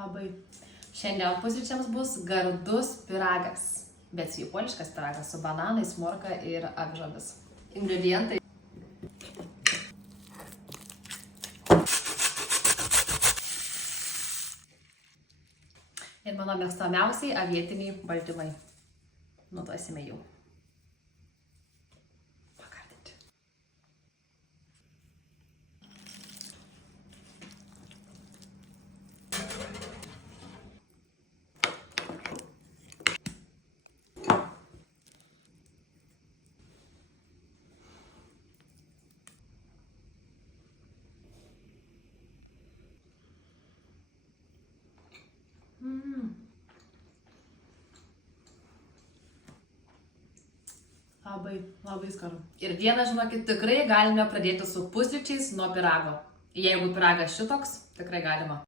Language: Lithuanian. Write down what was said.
Labai. Šiandien pusryčiams bus gardus pyragas, bet sveikuoliškas pyragas su bananais, morka ir avižomis. Ingredientai. Ir mano mėgstamiausiai avietiniai baltymai. Nuduosime jų. Pakardinti. Labai skanu. Ir dieną, žinokit, tikrai galime pradėti su pusryčiais nuo pyrago. Jeigu pyragas šitoks, tikrai galima.